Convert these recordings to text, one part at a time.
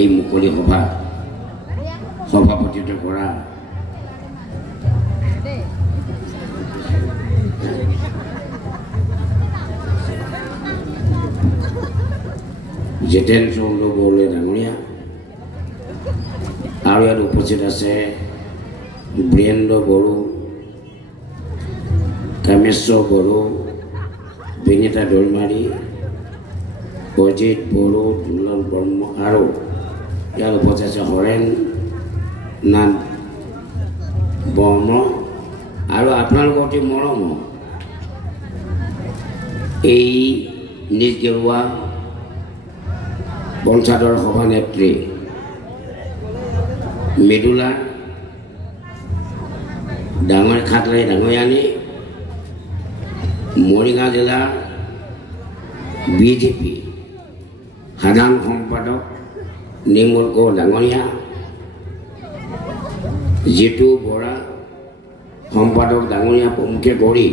এই মুকলি সভা সভাপতিত্ব কৰা জিতেন চন্দ্ৰ বড়োলে ডাঙৰীয়া আৰু ইয়াত উপস্থিত আছে বীৰেন্দ্ৰ বড়ো, কামেশ্বৰ বড়ো, বিনীতা দৈমাৰী, অজিত বড়ো, দুলাল বৰ্মা আৰু ইয়াত উপস্থিত আছে হৰেণ নাথ বৰ্মা আৰু আপোনালোকৰ অতি মৰম এই নিজ গেৰুৱা পঞ্চায়তৰ সভানেত্ৰী মৃদুলা ডাঙৰ খাটলাই ডাঙৰীয়ানী মৰিগাঁও জিলাৰ বিজেপি সাধাৰণ সম্পাদক নিৰ্মল কৌৰ ডাঙৰীয়া, জিতু বৰা সম্পাদক ডাঙৰীয়া প্ৰমুখে কৰি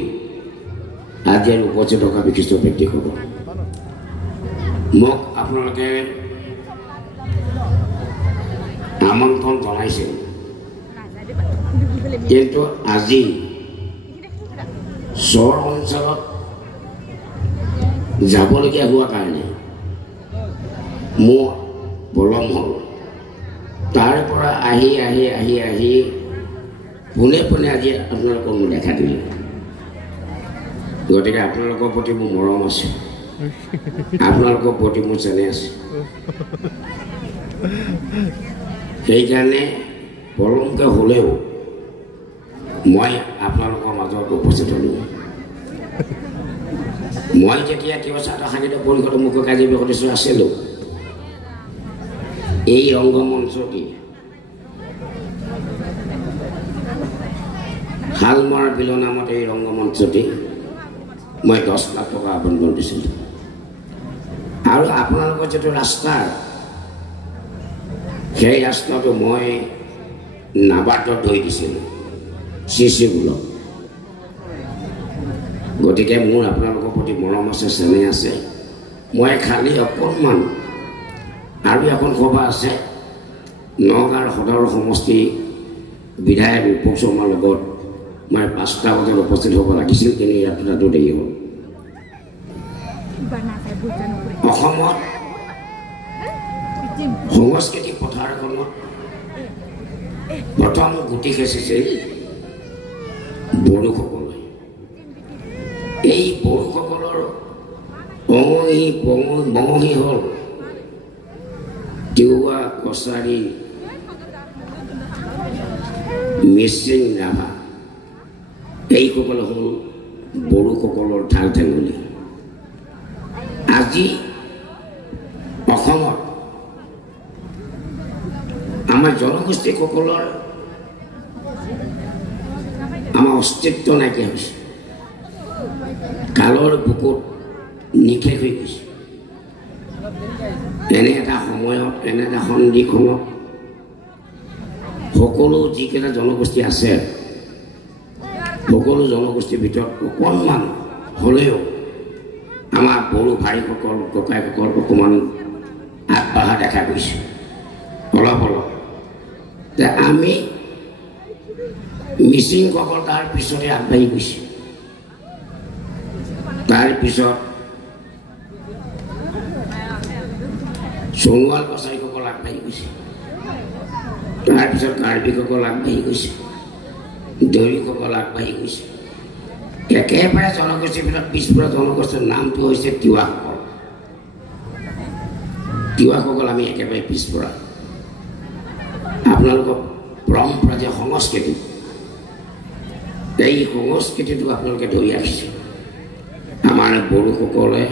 আজি উপস্থিত থকা বিশিষ্ট ব্যক্তিসকল, মোক আপোনালোকে আমন্ত্ৰণ জনাইছে, কিন্তু আজি চহৰ অঞ্চলত যাবলগীয়া হোৱা কাৰণে মোৰ পলম হ'ল। তাৰ পৰা আহি আহি আহি আহি পোনে পোনে আজি আপোনালোকক মই দেখা দিলোঁ। গতিকে আপোনালোকৰ প্ৰতি মোৰ মৰম আছে, আপোনালোকৰ প্ৰতি মোৰ চেনেহ আছে, সেইকাৰণে পলমকৈ হ'লেও মই আপোনালোকৰ মাজত উপস্থিত হ'লোঁ। মই যেতিয়া কিয় ছাত্ৰ সাহিত্য পৰিষদৰ মুখ্য কাৰ্যবাহী সদস্য আছিলোঁ, এই ৰংগমঞ্চটি শালমৰা বিল নামত এই ৰংগমঞ্চটি মই 10 লাখ টকা আবণ্টন দিছিলোঁ। আৰু আপোনালোকৰ যিটো ৰাস্তাৰ সেই ৰাস্তাটো মই নাবাৰ্ডত ধৰি দিছিলোঁ CC বোলক। গতিকে মোৰ আপোনালোকৰ প্ৰতি মৰম আছে, চেনেহ আছে। মই খালি অকণমান আৰু এখন সভা আছে নগাঁৱৰ সদৰ সমষ্টি বিধায়ক ৰূপক শৰ্মাৰ লগত মই 5টা বজাত উপস্থিত হ'ব লাগিছিল, কিন্তু ইয়াত তাতো দেৰি হ'ল। অসমত সংস্কৃতি পথাৰখনত প্ৰথম গুটি খেচিছিল বড়োসকলে। এই বড়োসকলৰ বঙহী হ'ল তিৱা, কছাৰী, মিচিং, ৰাভা। এইসকল হ'ল বড়োসকলৰ ঠাল ঠেঙুলি। আজি অসমত আমাৰ জনগোষ্ঠীসকলৰ আমাৰ অস্তিত্ব নাইকিয়া হৈছে, কালৰ বুকুত নিখেষ হৈ গৈছে। এনে এটা সময়ত, এনে এটা সন্ধিক্ষণত সকলো যিকেইটা জনগোষ্ঠী আছে, সকলো জনগোষ্ঠীৰ ভিতৰত অকণমান হ'লেও আমাৰ বড়ো ভাইসকল, ককাইসকল অকণমান আগবঢ়া দেখা গৈছে অলপ অলপ। আমি মিচিংসকল তাৰ পিছতে আগবাঢ়ি গৈছে। তাৰপিছত সোণোৱাল কছাৰীসকল আগবাঢ়ি গৈছে, তাৰপিছত কাৰ্বিসকল আগবাঢ়ি গৈছে, দৈৰীসকল আগবাঢ়ি গৈছে। একেবাৰে জনগোষ্ঠীৰ ভিতৰত পিছপৰা জনগোষ্ঠীৰ নামটো হৈছে তিৱাসকল। তিৱাসকল আমি একেবাৰে পিছপৰা। আপোনালোকৰ পৰম্পৰা যে সংস্কৃতি, এই সংস্কৃতিটো আপোনালোকে ধৰি ৰাখিছে। আমাৰ বড়োসকলে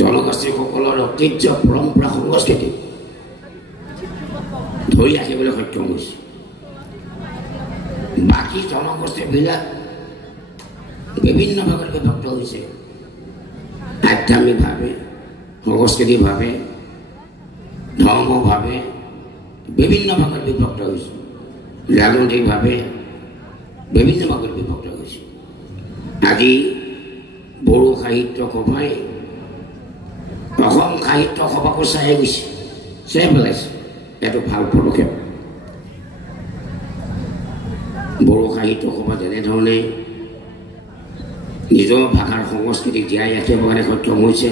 জনগোষ্ঠীসকলৰ ঐতিহ্য, পৰম্পৰা, সংস্কৃতি ধৰি ৰাখিবলৈ সক্ষম হৈছে। বাকী জনগোষ্ঠীবিলাক বিভিন্ন ভাগত বিভক্ত হৈছে, আধ্যাত্মিকভাৱে, সংস্কৃতিভাৱে, ধৰ্মভাৱে বিভিন্ন ভাগত বিভক্ত হৈছে, ৰাজনৈতিকভাৱে বিভিন্ন ভাগত বিভক্ত হৈছে। আজি বড়ো সাহিত্য সভাই অসম সাহিত্য সভাকো চাই গৈছে, চাই পেলাইছে এইটো ভাল পদক্ষেপ বড়ো সাহিত্য সভা যেনেধৰণে নিজৰ ভাষাৰ সংস্কৃতিক জীয়াই ৰাখিবৰ কাৰণে সক্ষম হৈছে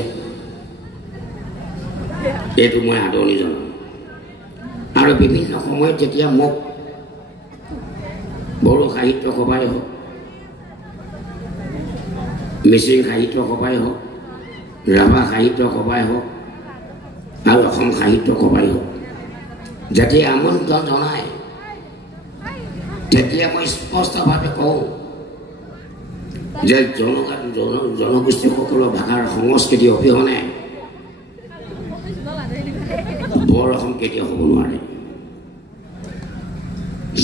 এইটো মই আদৰণি জনাওঁ আৰু বিভিন্ন সময়ত যেতিয়া মোক বড়ো সাহিত্য সভাই হওক মিচিং সাহিত্য সভাই হওক ৰাভা সাহিত্য সভাই হওক আৰু অসম সাহিত্য সভাই হওক যেতিয়া আমন্ত্ৰণ জনায় তেতিয়া মই স্পষ্টভাৱে কওঁ যে জনগোষ্ঠীসকলৰ ভাষাৰ সংস্কৃতি অবিহনে বৰ অসম কেতিয়া হ'ব নোৱাৰে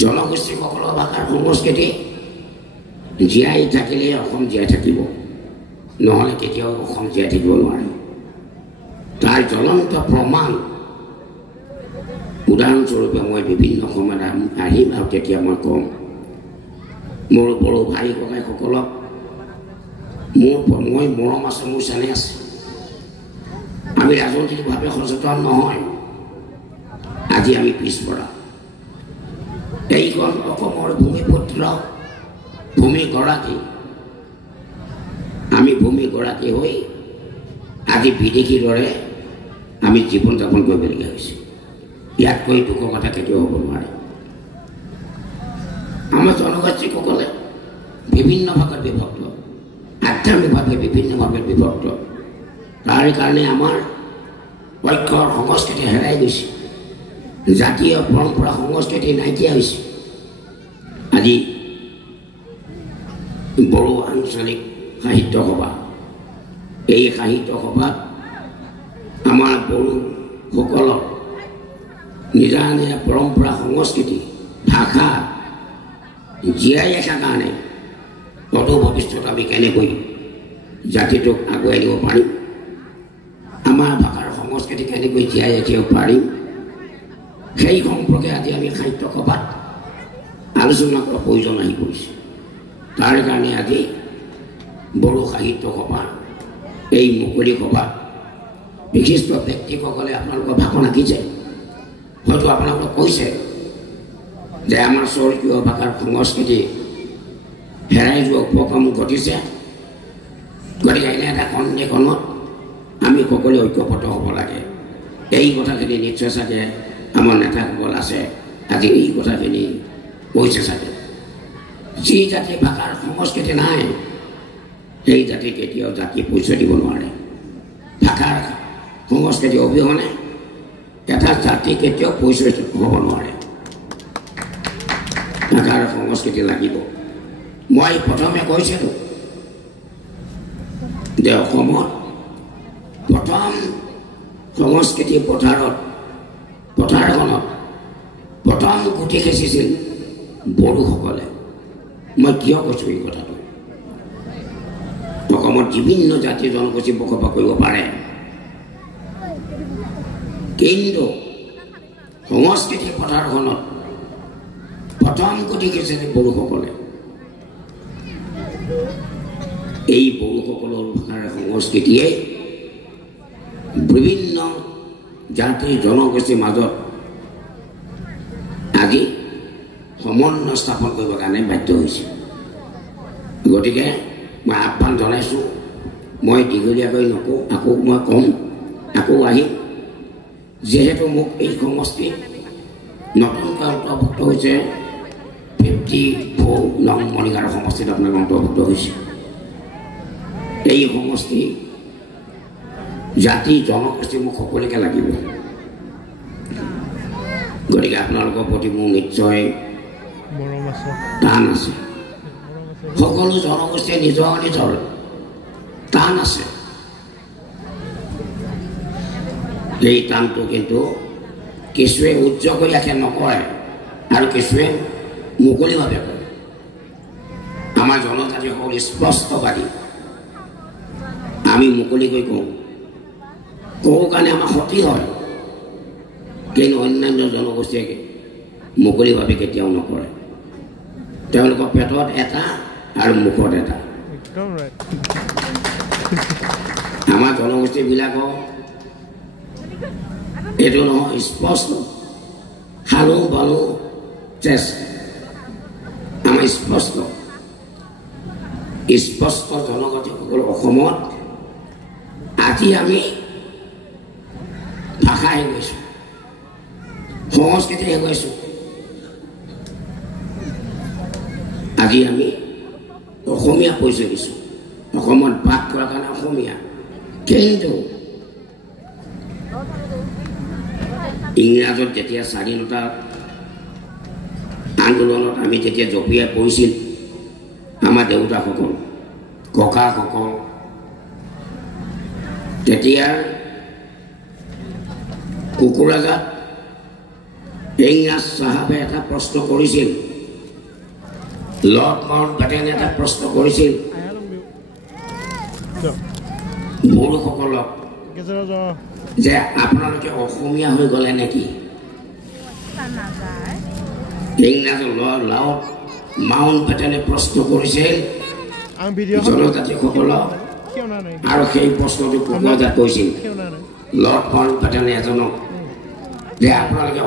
জনগোষ্ঠীসকলৰ ভাষাৰ সংস্কৃতি জীয়াই থাকিলে অসম জীয়াই থাকিব নহ'লে কেতিয়াও অসম জীয়াই থাকিব নোৱাৰে তাৰ জ্বলন্ত প্ৰমাণ উদাহৰণস্বৰূপে মই বিভিন্ন সময়ত আহিম আৰু তেতিয়া মই কম মোৰ বড়ো ভাই ককাইসকলক মই মৰম আছে মোৰ চেনেহ আছে আমি ৰাজনৈতিকভাৱে সচেতন নহয় আজি আমি পিছপৰা এইখন অসমৰ ভূমিপুত্ৰ ভূমিগৰাকী আমি ভূমিগৰাকী হৈ আজি বিদেশীৰ দৰে আমি জীৱন যাপন কৰিবলগীয়া হৈছে ইয়াতকৈ দুখৰ কথা কেতিয়াও হ'ব নোৱাৰে আমাৰ জনগোষ্ঠীসকলে বিভিন্ন ভাগত বিভক্ত আধ্যাত্মিকভাৱে বিভিন্নভাৱে বিভক্ত তাৰ কাৰণে আমাৰ ঐক্যৰ সংস্কৃতি হেৰাই গৈছে জাতীয় পৰম্পৰা সংস্কৃতি নাইকিয়া হৈছে আজি বড়ো আঞ্চলিক সাহিত্য সভা এই সাহিত্য সভাত আমাৰ বড়োসকলৰ নিজা নিজা পৰম্পৰা সংস্কৃতি ভাষা জীয়াই ৰখাৰ কাৰণে অদূৰ ভৱিষ্যত আমি কেনেকৈ জাতিটোক আগুৱাই নিব পাৰিম আমাৰ ভাষাৰ সংস্কৃতি কেনেকৈ জীয়াই ৰাখিব পাৰিম সেই সম্পৰ্কে আজি আমি সাহিত্য সভাত আলোচনা কৰাৰ প্ৰয়োজন আহি পৰিছে তাৰ কাৰণে আজি বড়ো সাহিত্য সভা এই মুকলি সভা বিশিষ্ট ব্যক্তিসকলে আপোনালোকৰ ভাষণ ৰাখিছে হয়তো আপোনালোকক কৈছে যে আমাৰ স্বৰ্গীয় ভাষাৰ সংস্কৃতি হেৰাই যোৱা উপক্ৰম ঘটিছে গতিকে এনে এটা সন্দেহখনত আমি সকলোৱে ঐক্যবদ্ধ হ'ব লাগে এই কথাখিনি নিশ্চয় চাগে আমাৰ নেতাসকল আছে আজি এই কথাখিনি কৈছে চাগে যি জাতি ভাষাৰ সংস্কৃতি নাই সেই জাতি কেতিয়াও জাতি পৰিচয় দিব নোৱাৰে ভাষাৰ সংস্কৃতি অবিহনে এটা জাতি কেতিয়াও পৰিচয় হ'ব নোৱাৰে ভাষাৰ সংস্কৃতি লাগিব মই প্ৰথমে কৈছিলোঁ যে অসমত প্ৰথম সংস্কৃতি পথাৰখনত প্ৰথম গুটি খেচিছিল বড়োসকলে মই কিয় কৈছোঁ এই কথাটো অসমত বিভিন্ন জাতি জনগোষ্ঠী বসবাস কৰিব পাৰে কিন্তু সংস্কৃতি পথাৰখনত প্ৰথম গুটি খেচিছিল বড়োসকলে এই বড়োসকলৰ ভাষাৰ সংস্কৃতিয়ে বিভিন্ন জাতি জনগোষ্ঠীৰ মাজত আজি সমন্বয় স্থাপন কৰিবৰ কাৰণে বাধ্য হৈছে গতিকে মই আহ্বান জনাইছোঁ মই দীঘলীয়াকৈ নকওঁ আকৌ মই ক'ম আকৌ আহিম যিহেতু মোক এই সমষ্টি নতুনকৈ অন্তৰ্ভুক্ত হৈছে 54 নং মৰিগাঁও সমষ্টিত আপোনাক অন্তৰ্ভুক্ত হৈছে এই সমষ্টি জাতি জনগোষ্ঠী মোক সকলোকে লাগিব গতিকে আপোনালোকৰ প্ৰতি মোৰ নিশ্চয় টান আছে সকলো জনগোষ্ঠীয়ে নিজৰ নিজৰ টান আছে এই টানটো কিন্তু কিছুৱে উজ্জ্বল কৰি ৰাখে নকয় আৰু কিছুৱে মুকলিভাৱে কয় আমাৰ জনজাতিসকল স্পষ্টবাদী আমি মুকলিকৈ কওঁ কাৰণে আমাৰ ক্ষতি হয় কিন্তু অন্যান্য জনগোষ্ঠীয়ে মুকলিভাৱে কেতিয়াও নকৰে তেওঁলোকৰ পেটত এটা আৰু মুখত এটা আমাৰ জনগোষ্ঠীবিলাকক এইটো নহয় স্পষ্ট হালো বালো চেষ্ট আমাৰ স্পষ্ট স্পষ্ট জনজাতিসকল অসমত আজি আমি ভাষা হে গৈছোঁ সংস্কৃতি হে গৈছোঁ আজি আমি অসমীয়া পৰিচয় দিছোঁ অসমত বাস কৰাৰ কাৰণে অসমীয়া কিন্তু ইংৰাজত যেতিয়া স্বাধীনতা আন্দোলনত আমি যেতিয়া জঁপিয়াই পৰিছিল আমাৰ দেউতাসকল ককাসকল তেতিয়া কুকুৰাজাত ইংৰাজ চাহাবে এটা প্ৰশ্ন কৰিছিল লৰ্ড মাউণ্টবেটেনে এটা প্ৰশ্ন কৰিছিল বড়োসকলক যে আপোনালোকে অসমীয়া হৈ গ'লে নেকি ইংৰাজৰ লৰ্ড মাউণ্টবেটেনে প্ৰশ্ন কৰিছিল জনজাতিসকলক আৰু সেই প্ৰশ্নটো কুকুৰাজাত কৈছিল লৰ্ড মাউণ্টবেটেনে এজনক যে আপোনালোকে